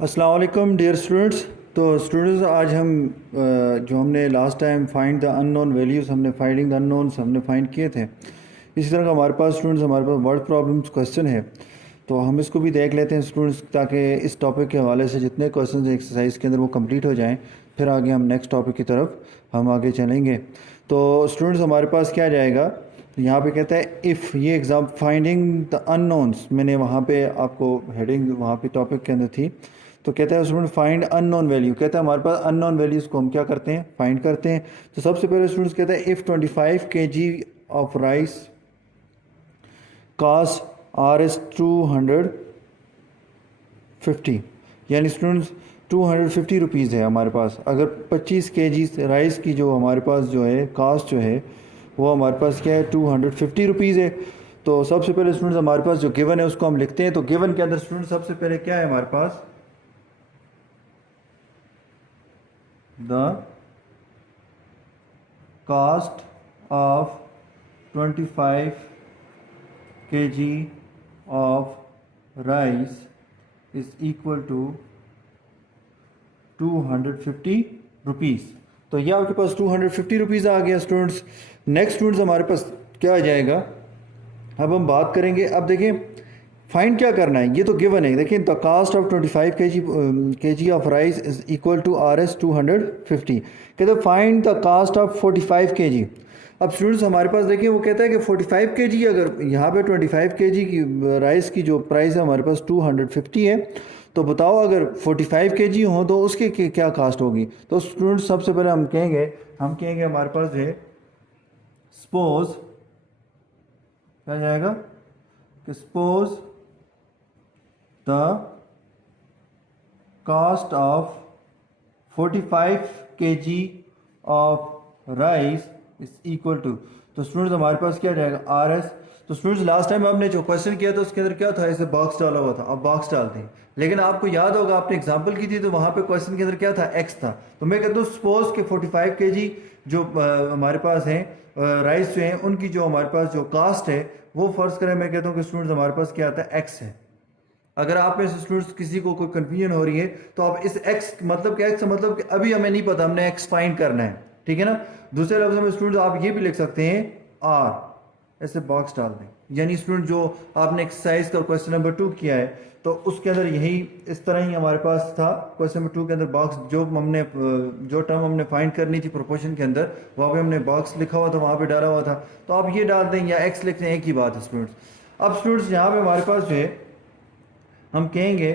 अस्सलाम वालेकुम dear students. तो स्टूडेंट्स आज हम जो हमने last time find the unknown values, हमने फाइंडिंग द अननोन्स हमने फाइंड किए थे। इसी तरह का हमारे पास स्टूडेंट्स हमारे पास वर्ड प्रॉब्लम्स क्वेश्चन है, तो हम इसको भी देख लेते हैं स्टूडेंट्स, ताकि इस टॉपिक के हवाले से जितने क्वेश्चन एक्सरसाइज के अंदर वो कंप्लीट हो जाएं, फिर आगे हम नेक्स्ट टॉपिक की तरफ हम आगे चलेंगे। तो स्टूडेंट्स हमारे पास क्या जाएगा, यहाँ पे कहता है इफ़, ये एग्जाम फाइंडिंग द अननोन्स, मैंने वहाँ पे आपको हेडिंग वहाँ पे टॉपिक के अंदर थी। तो कहता है स्टूडेंट फाइंड अननोन वैल्यू, कहता है हमारे पास अननोन वैल्यूज़ को हम क्या करते हैं, फाइंड करते हैं। तो सबसे पहले स्टूडेंट्स कहता है if 25 kg of rice cost Rs 250, यानी स्टूडेंट्स 250 रुपीज़ है हमारे पास। अगर 25 kg राइस की जो हमारे पास जो है कास्ट जो है वो हमारे पास क्या है 250 रुपीज़ है। तो सबसे पहले स्टूडेंट्स हमारे पास जो गिवन है उसको हम लिखते हैं। तो गिवन के अंदर स्टूडेंट सबसे पहले क्या है हमारे पास, the cost of 25 kg of rice is equal to 250 rupees. तो ये आपके पास 250 रुपीज़ आ गया स्टूडेंट्स। नेक्स्ट स्टूडेंट्स हमारे पास क्या आ जाएगा, अब हम बात करेंगे। अब देखें फाइंड क्या करना है, ये तो गिवन है। देखिए the cost of 25 kg of rice is equal to Rs 250। कहते find the cost of 45 kg। अब स्टूडेंट्स हमारे पास देखिए वो कहता है कि 45 kg, अगर यहाँ पे 25 kg की राइस की जो प्राइस है हमारे पास 250 है, तो बताओ अगर 45 kg हो तो उसके क्या कास्ट होगी। तो स्टूडेंट्स सबसे पहले हम कहेंगे हमारे पास है सपोज, क्या जाएगा कि suppose the cost of 45 kg of rice is equal to, तो स्टूडेंट्स हमारे पास क्या जाएगा Rs। तो स्टूडेंट्स लास्ट टाइम आपने जो क्वेश्चन किया था उसके अंदर क्या था, ऐसे बॉक्स डाला हुआ था, अब बॉक्स डालते हैं। लेकिन आपको याद होगा आपने एग्जांपल की थी तो वहां पे क्वेश्चन के अंदर क्या था, x था। तो मैं कहता हूँ सपोज के 45 kg जो हमारे पास हैं राइस जो हैं उनकी जो हमारे पास जो कास्ट है वो फर्ज करें, मैं कहता हूँ कि स्टूडेंट्स हमारे पास क्या आता है, x है। अगर आप में से स्टूडेंट्स किसी को कोई कंफ्यूजन हो रही है तो आप इस x मतलब कि x मतलब कि अभी हमें नहीं पता, हमने x फाइंड करना है, ठीक है ना। दूसरे लफ्ज़ों में स्टूडेंट्स आप ये भी लिख सकते हैं r, ऐसे बॉक्स डाल दें। यानी स्टूडेंट जो आपने एक्सरसाइज का क्वेश्चन नंबर 2 किया है तो उसके अंदर यही इस तरह ही हमारे पास था। क्वेश्चन नंबर 2 के अंदर बॉक्स जो टर्म हमने फाइंड करनी थी प्रोपोर्शन के अंदर, वहाँ पे हमने बॉक्स लिखा हुआ था, वहाँ पे डाला हुआ था। तो आप ये डाल दें या x लिख दें, एक ही बात है स्टूडेंट्स। अब स्टूडेंट्स यहाँ पे हमारे पास जो है हम कहेंगे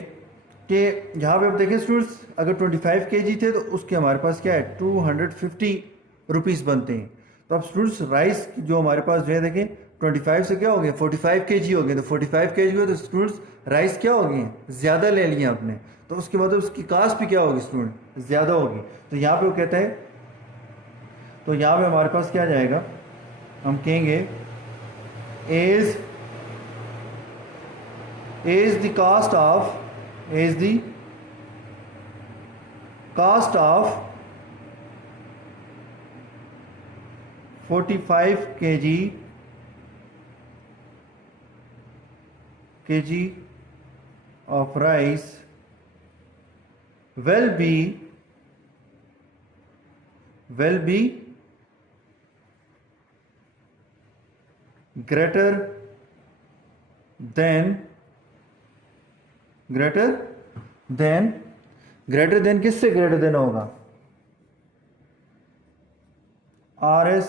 कि यहाँ पे आप देखें स्टूडेंट्स, अगर 25 kg थे तो उसके हमारे पास क्या है 250 रुपीज़ बनते हैं। तो अब स्टूडेंट्स राइस जो हमारे पास जो है देखें 25 से क्या हो गया 45 kg हो गए। तो 45 kg हुए तो स्टूडेंट्स राइस क्या हो गए, ज़्यादा ले लिए आपने, तो उसके मतलब उसकी कास्ट भी क्या होगी स्टूडेंट, ज़्यादा होगी। तो यहाँ पे वो कहता है, तो यहाँ पे हमारे पास क्या जाएगा, हम कहेंगे as the cost of is the cost of 45 kg of rice will be greater than किससे ग्रेटर देन होगा, Rs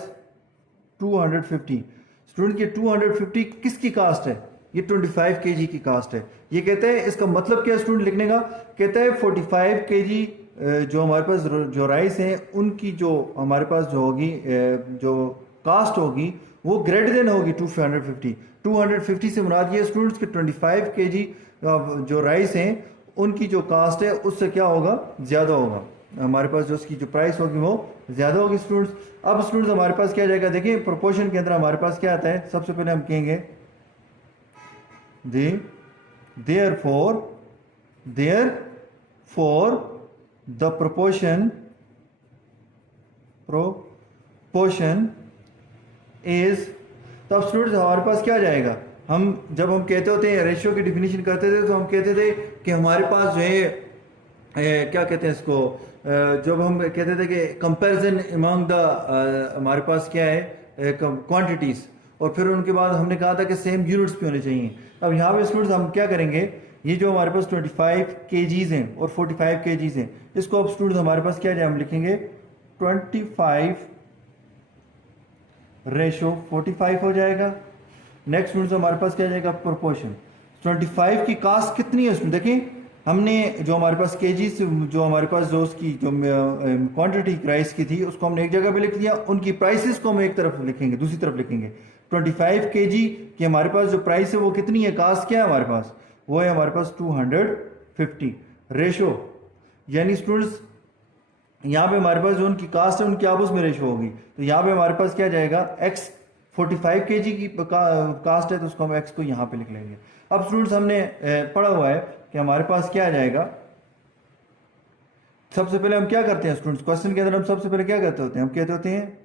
250। स्टूडेंट ये 250 किसकी कास्ट है, ये 25 kg की कास्ट है। ये कहते हैं इसका मतलब क्या स्टूडेंट लिखने का, कहता है 45 kg जो हमारे पास जो राइस हैं उनकी जो हमारे पास जो होगी जो कास्ट होगी वो ग्रेटर देन होगी 250। 250 से मुराद ये स्टूडेंट्स के 25 kg जो राइस हैं उनकी जो कास्ट है उससे क्या होगा, ज़्यादा होगा। हमारे पास जो उसकी जो प्राइस होगी वो ज़्यादा होगी स्टूडेंट्स। अब स्टूडेंट्स हमारे पास क्या जाएगा, देखिए प्रोपोर्शन के अंदर हमारे पास क्या आता है, सबसे पहले हम कहेंगे therefore the proportion is, तो अब स्टूडेंट्स हमारे पास क्या जाएगा, हम जब हम कहते होते हैं रेशियो की डिफिनीशन करते थे तो हम कहते थे कि हमारे पास जो है क्या कहते हैं इसको, जब हम कहते थे कि कंपैरिजन अमंग द हमारे पास क्या है क्वांटिटीज, और फिर उनके बाद हमने कहा था कि सेम यूनिट्स पे होने चाहिए। अब यहाँ पे स्टूडेंट्स हम क्या करेंगे, ये जो हमारे पास 25 kgs हैं और 45 kgs हैं, इसको अब स्टूडेंट्स हमारे पास क्या जाए, हम लिखेंगे 25 रेशो 45 हो जाएगा। नेक्स्ट स्टूडेंट्स हमारे पास क्या जाएगा, प्रोपोर्शन। 25 की कास्ट कितनी है उसमें, देखिए हमने जो हमारे पास केजीज, जो हमारे पास जो उसकी जो क्वांटिटी राइस की थी उसको हमने एक जगह पे लिख दिया, उनकी प्राइसेस को हम एक तरफ लिखेंगे, दूसरी तरफ लिखेंगे। 25 केजी की हमारे पास जो प्राइस है वो कितनी है, कास्ट क्या है हमारे पास, वो है हमारे पास 250 रेशो, यानी स्टूडेंट्स यहाँ पे हमारे पास जो उनकी कास्ट है उनकी आपस में रेशो होगी, तो यहाँ पे हमारे पास क्या जाएगा, x 45 kg की कास्ट है तो उसको हम x को यहाँ पे लिख लेंगे। अब स्टूडेंट्स हमने पढ़ा हुआ है कि हमारे पास क्या आ जाएगा, सबसे पहले हम क्या करते हैं स्टूडेंट्स, क्वेश्चन के अंदर हम सबसे पहले क्या कहते होते हैं, हम कहते होते हैं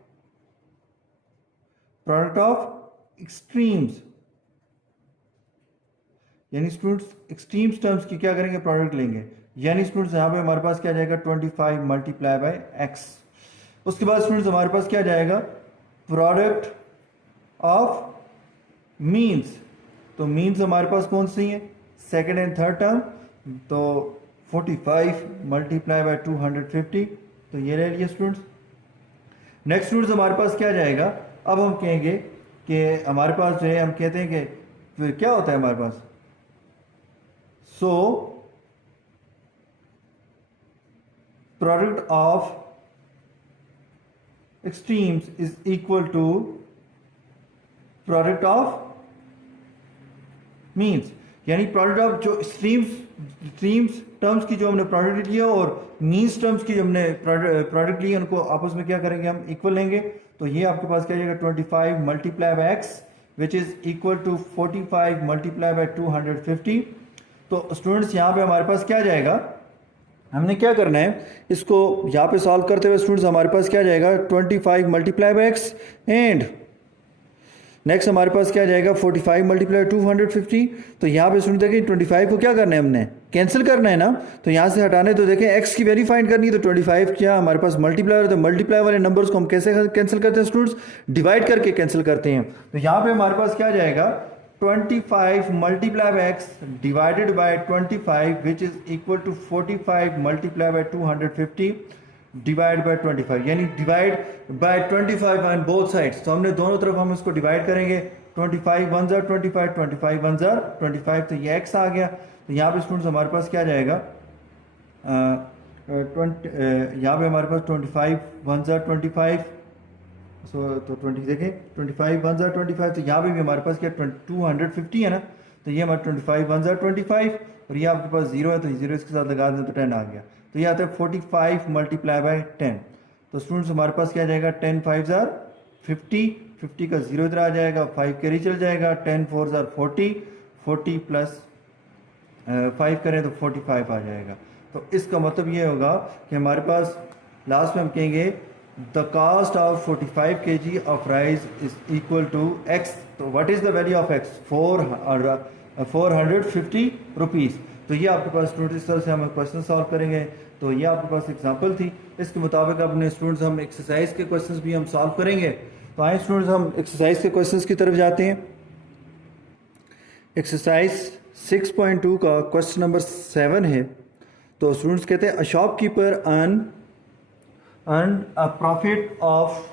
प्रोडक्ट ऑफ एक्सट्रीम्स, यानी स्टूडेंट्स एक्सट्रीम्स टर्म्स की क्या करेंगे, प्रोडक्ट लेंगे, यानी स्टूडेंट्स यहाँ पे हमारे पास क्या जाएगा 25 मल्टीप्लाई बाय x। उसके बाद स्टूडेंट्स हमारे पास क्या जाएगा, प्रोडक्ट ऑफ मीन्स, तो मीन्स हमारे पास कौन सी है, सेकंड एंड थर्ड टर्म, तो 45 मल्टीप्लाई बाय 250, तो ये ले लिया स्टूडेंट्स। नेक्स्ट स्टूडेंट्स हमारे पास क्या जाएगा, अब हम कहेंगे कि हमारे पास जो है, हम कहते हैं कि फिर क्या होता है हमारे पास, so product of extremes is equal to product of means, यानी प्रोडक्ट ऑफ जो स्ट्रीम्स टर्म्स की जो हमने प्रोडक्ट लिया और मीन्स टर्म्स की जो हमने प्रोडक्ट लिया, उनको आपस में क्या करेंगे, हम इक्वल लेंगे, तो ये आपके पास क्या जाएगा 25 multiply by x which is equal to 45 multiply by 250। तो स्टूडेंट्स यहाँ पे हमारे पास क्या जाएगा, हमने क्या करना है, इसको यहाँ पे सॉल्व करते हुए स्टूडेंट्स हमारे पास क्या जाएगा 25 multiply by x and next हमारे पास क्या जाएगा 45 मल्टीप्लाई 250। तो यहाँ पे स्टूडेंट देखें 25 को क्या करना है, हमने कैंसिल करना है ना, तो यहाँ से हटाने, तो देखें x की वैल्यू फाइंड करनी है, तो 25 क्या हमारे पास मल्टीप्लाई, तो मल्टीप्लाई वाले नंबर्स को हम कैसे कैंसिल करते हैं स्टूडेंट्स, डिवाइड करके कैंसिल करते हैं। तो यहाँ पे हमारे पास क्या जाएगा 25 multiply by x divided by 25 which is equal to 45 multiply by 250 divide by 25, यानी divide by 25 on both sides, तो हमने दोनों तरफ हम इसको डिवाइड करेंगे, 25 1 जार 25, 25 1 जार 25, तो ये x आ गया। तो यहाँ पे स्टूडेंट्स हमारे पास क्या जाएगा, 20 यहाँ पे हमारे पास 25 1 जार 25, तो 20 देखें 25 1 जार 25, तो यहाँ पे भी हमारे पास क्या 250 है ना, तो ये हमारा 25 1 जार 25 और ये आपके पास 0 है, तो 0 इसके साथ लगा दें तो 10 आ गया, तो ये आता है 45 मल्टीप्लाई बाय 10। तो स्टूडेंट्स हमारे पास क्या जाएगा 10 5 जार 50, 50 का 0 इधर आ जाएगा, 5 कैरी चल जाएगा, 10 4 जार 40, 40 प्लस 5 करें तो 45 आ जाएगा। तो इसका मतलब ये होगा कि हमारे पास लास्ट में हम कहेंगे the cost of 45 kg of rice is equal to x, तो what is the value of x 450 rupees. तो ये आपके पास स्टूडेंट इस तरह से हम क्वेश्चन सॉल्व करेंगे। तो ये आपके पास एग्जांपल थी, इसके मुताबिक अपने स्टूडेंट्स हम एक्सरसाइज के क्वेश्चंस भी हम सॉल्व करेंगे। तो आए स्टूडेंट्स हम एक्सरसाइज के क्वेश्चंस की तरफ जाते हैं। एक्सरसाइज 6.2 का क्वेश्चन नंबर 7 है। तो स्टूडेंट्स कहते हैं अ shopkeeper earn a profit of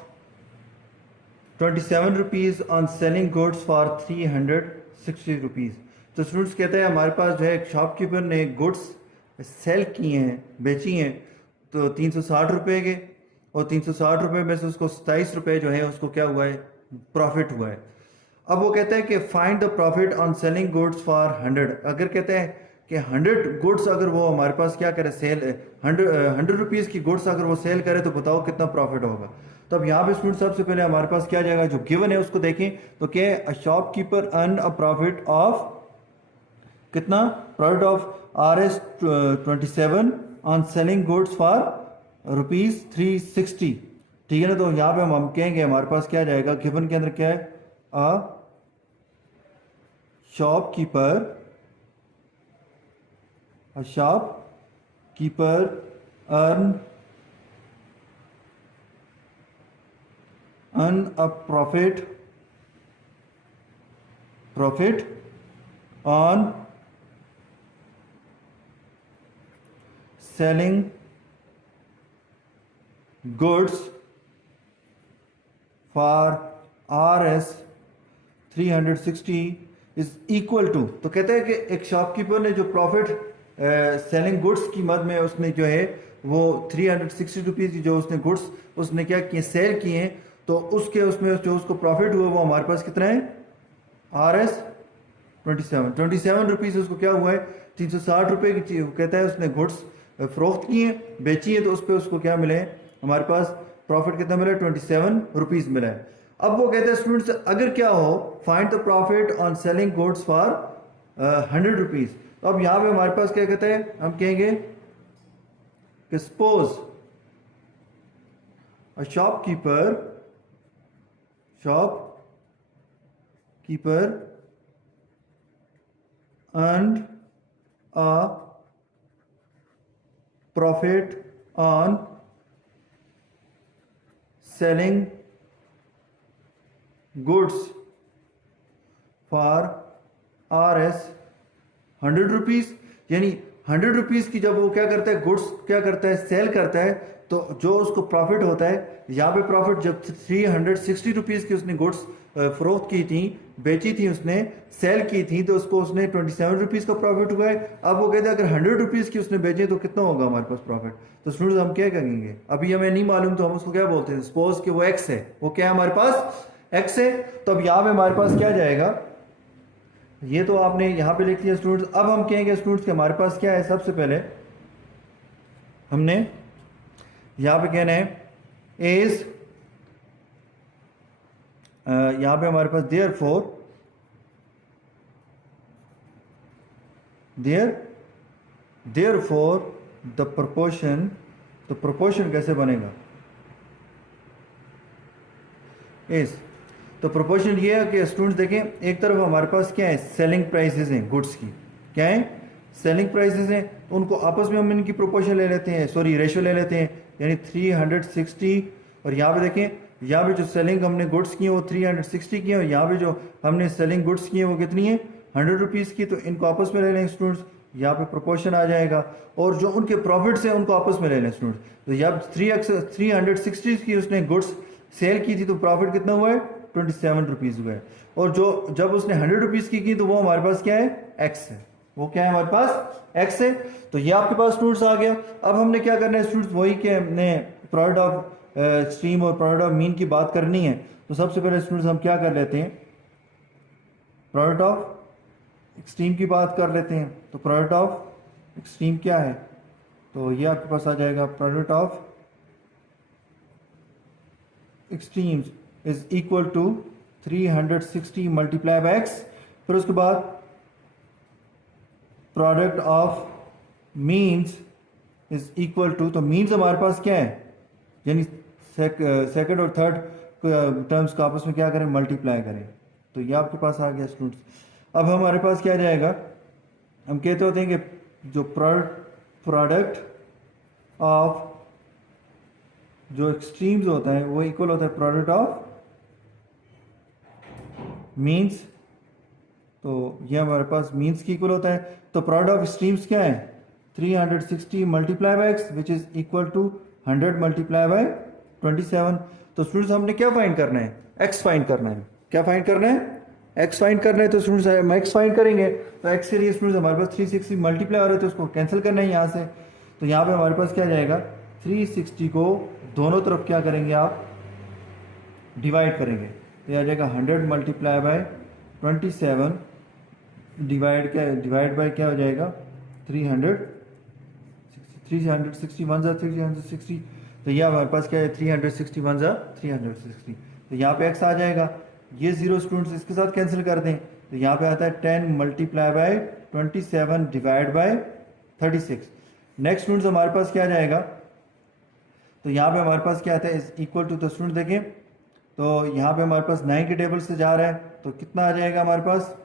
27 rupees on selling goods for 360 rupees. तो स्टूडेंट्स कहते हैं हमारे पास जो है एक शॉपकीपर ने गुड्स सेल किए हैं, बेची हैं, तो 360 रुपये के, और 360 रुपये में से उसको 27 रुपये जो है उसको क्या हुआ है, प्रॉफिट हुआ है। अब वो कहता है कि find the profit on selling goods for 100। अगर कहते हैं कि 100 गुड्स अगर वो हमारे पास क्या करे, सेल 100 रुपीज़ की गुड्स अगर वो सेल करे तो बताओ कितना प्रॉफिट होगा। तो अब यहाँ पे स्टूडेंट सबसे पहले हमारे पास क्या जाएगा, जो गिवन है उसको देखें, तो क्या a shopkeeper earn a profit of कितना, profit of RS 27 on selling goods for rupees 360, ठीक है ना। तो यहाँ पे हम कहेंगे हमारे पास क्या जाएगा, गिवन के अंदर क्या है, a shopkeeper keeper earn a profit on selling goods for Rs 360 is equal to, तो कहते हैं कि एक शॉपकीपर ने जो प्रॉफिट सेलिंग गुड्स की मद में उसने जो है वो 360 रुपीज़ की जो उसने गुड्स उसने क्या किए, सेल किए हैं, तो उसके उसमें जो उसको प्रॉफिट हुआ वो हमारे पास कितना है, Rs 27 रुपीज़ उसको क्या हुआ है, 360 रुपये की चीज़ कहता है उसने गुड्स फरोख्त किए हैं, बेची है, तो उस पर उसको क्या मिले हमारे पास प्रॉफिट कितना मिला, 27 रुपीज़ मिला है। अब वो कहते हैं स्टूडेंट्स अगर क्या हो, find the profit on selling goods for 100 rupees. तो अब यहाँ पे हमारे पास क्या कहते हैं, हम कहेंगे कि suppose a shopkeeper earned a profit on selling goods for Rs 100 rupees, यानी 100 रुपीज़ की जब वो क्या करता है, गुड्स क्या करता है, सेल करता है, तो जो उसको प्रॉफिट होता है, यहाँ पे प्रॉफिट जब 360 रुपीज़ की उसने गुड्स फरोख्त की थी, बेची थी, उसने सेल की थी, तो उसको उसने 27 रुपीज़ का प्रॉफिट हुआ है। अब वो कहते हैं अगर 100 रुपीज़ की उसने बेचे तो कितना होगा हमारे पास प्रॉफिट, तो स्टूडेंट्स हम क्या करेंगे, अभी हमें नहीं मालूम, तो हम उसको क्या बोलते हैं, सपोज कि वो एक्स है, वो क्या है हमारे पास एक्स है, तो अब यहाँ पे हमारे पास क्या जाएगा, ये तो आपने यहाँ पे लिख दिया स्टूडेंट्स। अब हम कहेंगे स्टूडेंट्स कि हमारे पास क्या है, सबसे पहले हमने यहाँ पे कहना है इज, यहाँ पे हमारे पास देयर फोर द प्रोपोर्शन, तो प्रोपोर्शन कैसे बनेगा इज, तो प्रोपोर्शन ये है कि स्टूडेंट्स देखें, एक तरफ हमारे पास क्या है, सेलिंग प्राइसेस हैं गुड्स की, क्या है, सेलिंग प्राइसेस हैं, तो उनको आपस में हम इनकी प्रोपोर्शन ले लेते हैं, सॉरी रेशियो ले लेते हैं, यानी 360, और यहाँ पे देखें, यहाँ पे जो सेलिंग हमने गुड्स की है वो 360 की है, और यहाँ पे जो हमने सेलिंग गुड्स की है वो कितनी है, 100 रुपीज़ की, तो इनको आपस में ले लें स्टूडेंट्स, यहाँ पे प्रोपोर्शन आ जाएगा, और जो उनके प्रॉफिट्स हैं उनको आपस में ले लें स्टूडेंट्स, तो यहाँ 360 की उसने गुड्स सेल की थी, तो प्रॉफिट कितना हुआ है, 27 रुपीज़ हुआ है, और जो जब उसने 100 रुपीज़ की तो वो हमारे पास क्या है, एक्स है, वो क्या है हमारे पास एक्स है, तो ये आपके पास स्टूडेंट्स आ गया। अब हमने क्या करना है स्टूडेंट्स, वही कि हमने प्रोडक्ट ऑफ एक्सट्रीम और प्रोडक्ट ऑफ मीन की बात करनी है, तो सबसे पहले स्टूडेंट्स हम क्या कर लेते हैं, प्रोडक्ट ऑफ एक्सट्रीम की बात कर लेते हैं, तो प्रोडक्ट ऑफ एक्सट्रीम क्या है, तो ये आपके पास आ जाएगा product of extremes is equal to 360 multiply by x, फिर उसके बाद product of means is equal to, तो मीन्स हमारे पास क्या है, यानी सेकंड और थर्ड टर्म्स का आपस में क्या करें, मल्टीप्लाई करें, तो ये आपके पास आ गया स्टूडेंट्स। अब हमारे पास क्या जाएगा, हम कहते होते हैं कि जो प्रोडक्ट ऑफ जो एक्सट्रीम्स होता है वो इक्वल होता है प्रोडक्ट ऑफ मीन्स, तो ये हमारे पास मीन्स की इक्वल होता है, तो प्रोडक्ट ऑफ एक्सट्रीम्स क्या है, 360 multiply by x which is equal to 100 multiply by 27। तो स्टूडेंट्स हमने क्या फाइंड करना है, एक्स फाइंड करना है, क्या फाइंड करना है, एक्स फाइंड करना है, तो स्टूडेंट्स हम एक्स फाइंड करेंगे, तो एक्स के लिए स्टूडेंट्स हमारे पास 360 मल्टीप्लाई हो रहे थे, उसको कैंसिल करना है यहाँ से, तो यहाँ पे हमारे पास क्या जाएगा, 360 को दोनों तरफ क्या करेंगे आप, डिवाइड करेंगे, तो आ जाएगा 100 मल्टीप्लाई बाय 27 डिवाइड बाय क्या हो जाएगा, 360 वन ज़ा 360, तो यह हमारे पास क्या है, 360 वन ज़ा 360, तो यहाँ पे x आ जाएगा, ये जीरो स्टूडेंट्स इसके साथ कैंसिल कर दें, तो यहाँ पे आता है 10 multiply by 27 divide by 36। Next students हमारे पास क्या जाएगा, तो यहाँ पे हमारे पास क्या आता है, इज इक्वल टू, तो स्टूडेंट देखें, तो यहाँ पे हमारे पास 9 के टेबल से जा रहा है, तो कितना आ जाएगा हमारे पास,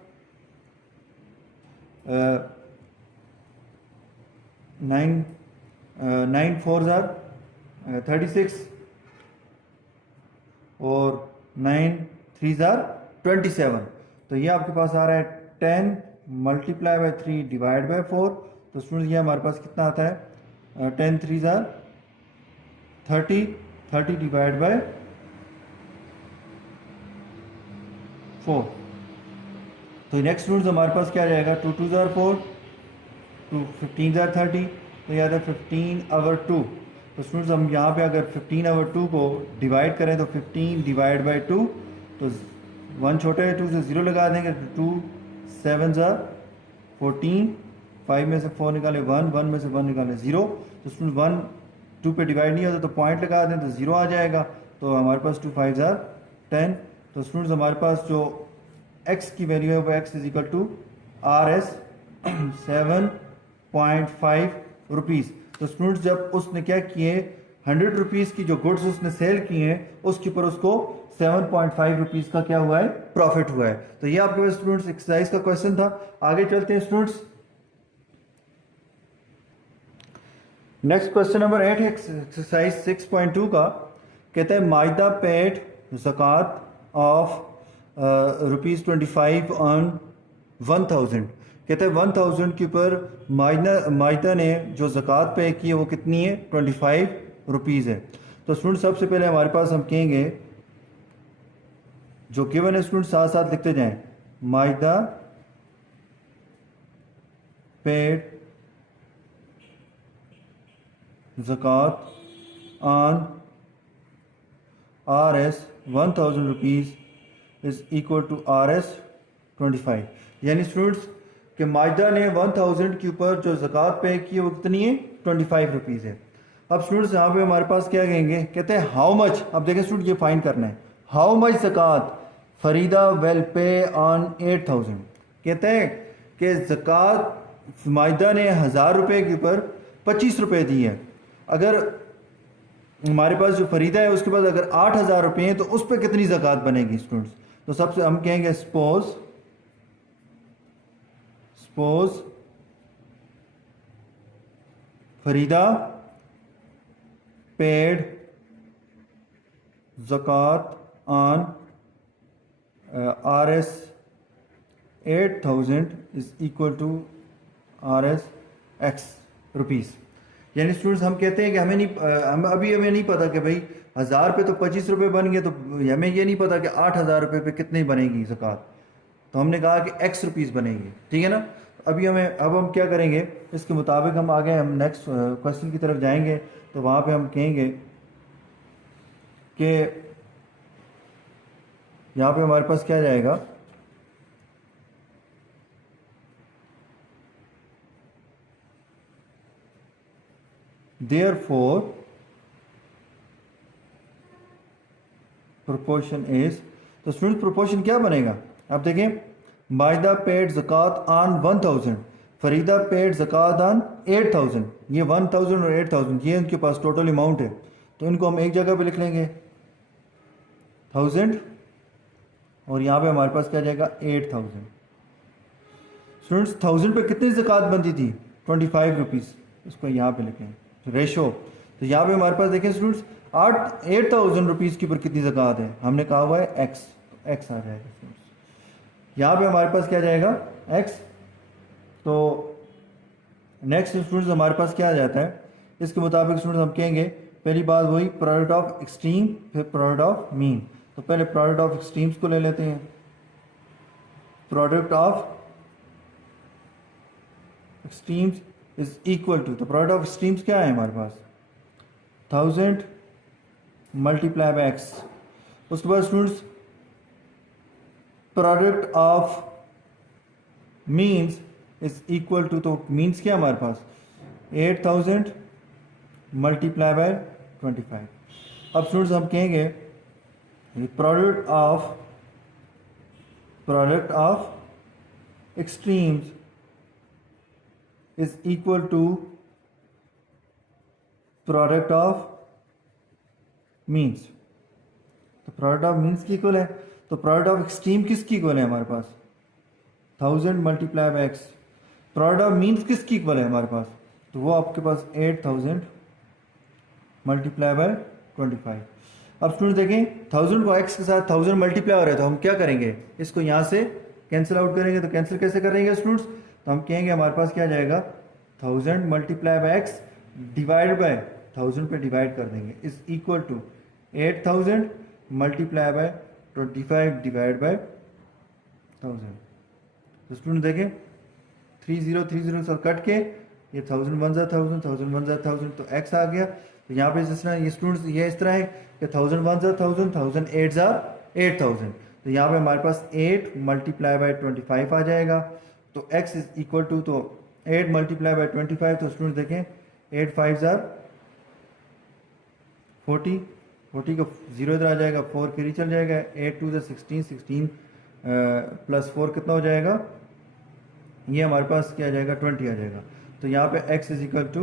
9 9 4 ज़ार 36 और 9 3 ज़ार 27। तो ये आपके पास आ रहा है 10 मल्टीप्लाई बाई 3 डिवाइड बाई 4। तो स्टूडेंट्स ये हमारे पास कितना आता है 10 3 ज़ार 30 30 डिवाइड बाई 4। तो नेक्स्ट स्टूडेंट्स हमारे पास क्या आ जाएगा 2 2 ज़ार 4 2 15 ज़ार 30। तो याद है 15/2। तो स्टूडेंट्स हम यहाँ पे अगर 15/2 को डिवाइड करें तो 15 डिवाइड बाई 2, तो 1 छोटे 2 से 0 लगा देंगे। 2 7 ज़ार 14, 5 में से 4 निकाले 1, 1 में से 1 निकाले 0। तो स्टूडेंट 1 2 पे डिवाइड नहीं होता तो पॉइंट लगा दें तो 0 आ जाएगा। तो हमारे पास 2 5 ज़ार 10। तो स्टूडेंट्स हमारे पास जो x की वैल्यू है वो x is equal to RS 7.5 rupees. तो स्टूडेंट्स जब उसने क्या किए 100 रुपीज़ की जो गुड्स उसने सेल किए हैं उसके ऊपर उसको 7.5 रुपीज़ का क्या हुआ है प्रॉफिट हुआ है। तो ये आपके पास स्टूडेंट्स एक्सरसाइज का क्वेश्चन था। आगे चलते हैं स्टूडेंट्स। नेक्स्ट क्वेश्चन नंबर 8 है एक्सरसाइज 6.2 का। कहता है माइदा पेड ज़कात ऑफ ₹25 ऑन 1000। कहते हैं 1000 के ऊपर माइदा ने जो ज़कात पे की है वो कितनी है 25 रुपीज़ है। तो स्टूडेंट सबसे पहले हमारे पास हम कहेंगे जो गिवन है स्टूडेंट साथ साथ लिखते जाएं। माइदा पेड ज़कात on RS 1000 rupees is equal to RS 25। यानी स्टूडेंट्स कि माइदा ने 1000 के ऊपर जो ज़कात पे की वो कितनी है 25 रुपीज़ है। अब स्टूडेंट्स यहाँ पे हमारे पास क्या कहेंगे कहते हैं हाउ मच। अब देखें स्टूडेंट ये फाइंड करना है हाउ मच ज़कात फरीदा वेल पे ऑन 8000। कहते हैं कि ज़कात माइदा ने 1000 रुपये के ऊपर 25 रुपये दी है। अगर हमारे पास जो फरीदा है उसके पास अगर 8000 रुपये हैं तो उस पर कितनी ज़कात बनेगी स्टूडेंट्स। तो सबसे हम कहेंगे सपोज फरीदा पेड ज़कात on RS 8000 is equal to RS X rupees. यानी स्टूडेंट्स हम कहते हैं कि हमें नहीं पता कि भाई 1000 पे तो 25 रुपये बन गए, तो हमें ये नहीं पता कि 8000 रुपये पे कितनी बनेगी ज़कात। तो हमने कहा कि X रुपीज़ बनेगी, ठीक है ना। अब हम क्या करेंगे इसके मुताबिक हम आगे हम नेक्स्ट क्वेश्चन की तरफ जाएंगे। तो वहाँ पे हम कहेंगे कि यहाँ पे हमारे पास क्या जाएगा therefore proportion is। तो स्टूडेंट प्रोपोर्शन क्या बनेगा आप देखें माइदा पेड ज़कात ऑन 1000 फरीदा पेड ज़कात ऑन 8000। ये 1000 और 8000 ये उनके पास टोटल अमाउंट है। तो इनको हम एक जगह पे लिख लेंगे 1000 और यहाँ पे हमारे पास क्या जाएगा 8000। स्टूडेंट्स 1000 पे कितनी ज़कात बनती थी 25 रुपीज़। इसको यहाँ पे लिखें रेशो। तो यहाँ पे हमारे पास देखें स्टूडेंट्स 8000 रुपीज़ के ऊपर कितनी ज़कात है हमने कहा हुआ है X आ जाएगा। यहाँ पे हमारे पास क्या जाएगा X। तो नेक्स्ट स्टूडेंट्स हमारे पास क्या आ जाता है इसके मुताबिक स्टूडेंट्स हम कहेंगे पहली बात वही प्रोडक्ट ऑफ एक्सट्रीम फिर प्रोडक्ट ऑफ मीन। तो पहले प्रोडक्ट ऑफ एक्सट्रीम्स को ले लेते हैं। Product of extremes is equal to, तो प्रोडक्ट ऑफ एक्सट्रीम्स क्या है हमारे पास 1000 मल्टीप्लाई बाय X। उसके बाद students product of means is equal to, तो मीन्स क्या हमारे पास 8000 मल्टीप्लाई बाय 25। अब स्टूडेंट्स हम कहेंगे product of extremes is equal to product of means. तो प्रोडक्ट ऑफ मीन्स की इक्वल है। तो प्रोडक्ट ऑफ एक्सट्रीम किसकी इक्वल है हमारे पास 1000 multiply by X। Product of means किसकी इक्वल है हमारे पास, तो तो वो आपके पास 8000 मल्टीप्लाई बाय 25। अब स्टूडेंट देखें 1000 को x के साथ 1000 मल्टीप्लाई हो रहा है, तो हम क्या करेंगे, इसको यहाँ से कैंसिल आउट करेंगे। तो कैंसिल कैसे करेंगे स्टूडेंट्स, तो हम कहेंगे हमारे पास क्या आ जाएगा 1000 multiply by x divide by 1000 पे डिवाइड कर देंगे is equal to 8000 multiply by 25 divide by 1000। तो स्टूडेंट देखें 30 सब कट के ये 1000 1 1000 1000 1 1000 तो x आ गया। तो यहाँ पे जिस तरह ये स्टूडेंट्स ये इस तरह है कि 1000 1 1000 1000 8 8000। तो यहाँ पे हमारे पास 8 मल्टीप्लाई बाय 25 आ जाएगा। तो x इज इक्वल टू, तो 8 मल्टीप्लाई बाय 25, तो स्टूडेंट देखें 8 5 40, 40 को 0 इधर आ जाएगा, 4 कैरी चल जाएगा, 8 2 16 16 प्लस 4 कितना हो जाएगा, ये हमारे पास क्या आ जाएगा 20 आ जाएगा। तो यहाँ पे x is equal to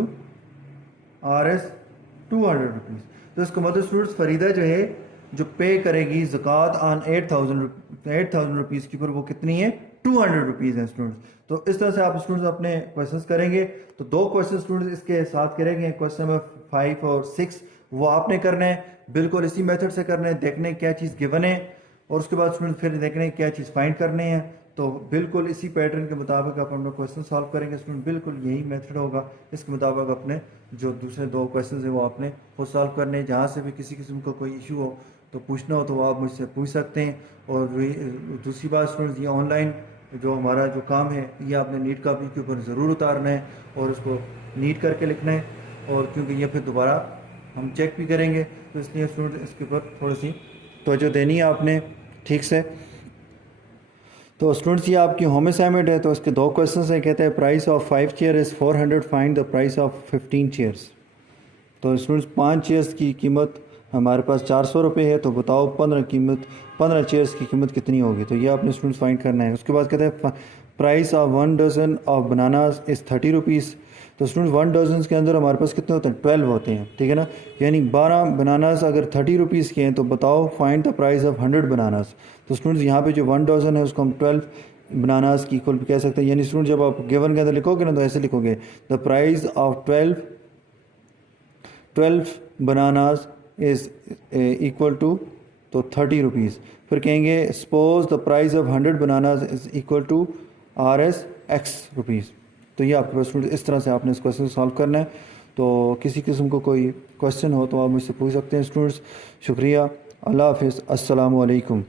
RS 200 rupees. तो इसका मतलब स्टूडेंट्स फरीदा जो है जो पे करेगी ज़कात ऑन 8000 रुपीज़ के ऊपर, वो कितनी है 200 रुपीज़ है स्टूडेंट्स। तो इस तरह से आप स्टूडेंट्स अपने क्वेश्चंस करेंगे। तो 2 क्वेश्चन स्टूडेंट्स इसके साथ करेंगे, क्वेश्चन नंबर 5 और 6 वो आपने करना है, बिल्कुल इसी मेथड से करना है, देखने क्या चीज़ गिवन है और उसके बाद स्टूडेंट फिर देखने क्या चीज़ फाइंड करनी है। तो बिल्कुल इसी पैटर्न के मुताबिक आप अपना क्वेश्चन सॉल्व करेंगे स्टूडेंट, बिल्कुल यही मेथड होगा। इसके मुताबिक अपने जो दूसरे 2 क्वेश्चन हैं वो आपने खुद सॉल्व करने हैं। जहाँ से भी किसी किस्म का कोई इशू हो तो पूछना हो तो आप मुझसे पूछ सकते हैं। और दूसरी बात स्टूडेंट्स, ये ऑनलाइन जो हमारा जो काम है ये आपने नीट कॉपी के ऊपर ज़रूर उतारना है और उसको नीट करके लिखना है, और क्योंकि ये फिर दोबारा हम चेक भी करेंगे, तो इसलिए स्टूडेंट इसके ऊपर थोड़ी सी तवज्जो देनी है आपने ठीक से। तो स्टूडेंट्स ये आपकी होम असाइनमेंट है, तो इसके 2 क्वेश्चन हैं। कहते हैं price of 5 chair is 400, find the price of 15 chairs. तो स्टूडेंट्स 5 चेयर्स की कीमत हमारे पास 400 रुपये है, तो बताओ 15 चेयर्स की कीमत कितनी होगी। तो ये आपने स्टूडेंट्स फाइंड करना है। उसके बाद कहते हैं price of 1 dozen of bananas is 30 rupees. तो स्टूडेंट्स 1 डजन के अंदर हमारे पास कितने होते हैं 12 होते हैं, ठीक है ना, यानी 12 बनानास अगर 30 रुपीज़ के हैं तो बताओ find the price of 100 bananas. तो स्टूडेंट्स यहाँ पे जो 1 डजन है उसको हम 12 बनानास की इक्वल भी कह सकते हैं। यानी स्टूडेंट जब आप गिवन के अंदर लिखोगे ना तो ऐसे लिखोगे the price of 12 bananas is equal to तो 30 रुपीज़। फिर कहेंगे suppose the price of 100 bananas is equal to RS X rupees. तो ये आपके पास स्टूडेंट इस तरह से आपने इस क्वेश्चन सॉल्व करना है। तो किसी किस्म को कोई क्वेश्चन हो तो आप मुझसे पूछ सकते हैं स्टूडेंट्स। शुक्रिया, अल्लाह हाफिज़, अस्सलामु अलैकुम।